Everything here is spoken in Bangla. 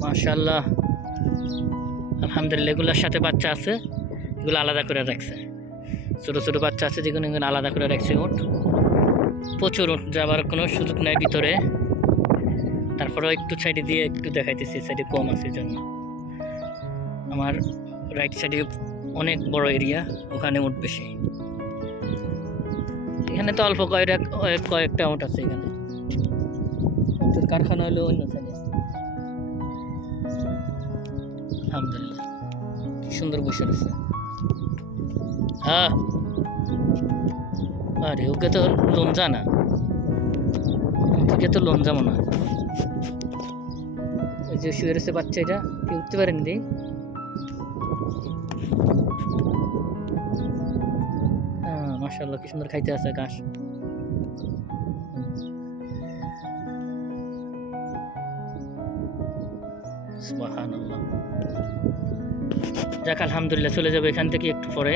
মাশাআল্লাহ, আলহামদুলিল্লাহ। এগুলোর সাথে বাচ্চা আছে, এগুলো আলাদা করে রাখছে। ছোটো ছোটো বাচ্চা আছে যেগুলো এগুলো আলাদা করে রাখছে। উঠ প্রচুর, উঠ যাবার কোনো সুযোগ নাই ভিতরে। তারপরেও একটু সাইডে দিয়ে একটু দেখাইতেছি, সাইডে কম আছে জন্য। আমার রাইট সাইডে অনেক বড় এরিয়া, ওখানে উঠ বেশি। এখানে তো অল্প কয়েকটা উঠ আছে। এখানে উটের কারখানা হলো অন্য সাইডে। আলহামদুলিল্লাহ, কি সুন্দর বসে রয়েছে। হ্যাঁ, আরে ওকে তো লঞ্জা না, ওকে তো লঞ্জা মনে হয়। ওই যে শুয়ে রয়েছে বাচ্চা, এটা কেউ উঠতে পারেনি রে। হ্যাঁ মাশাআল্লাহ, কি সুন্দর খাইতে আছে ঘাস। সুবহানাল্লাহ। যাক আলহামদুলিল্লাহ, চলে যাবো এখান থেকে একটু পরে।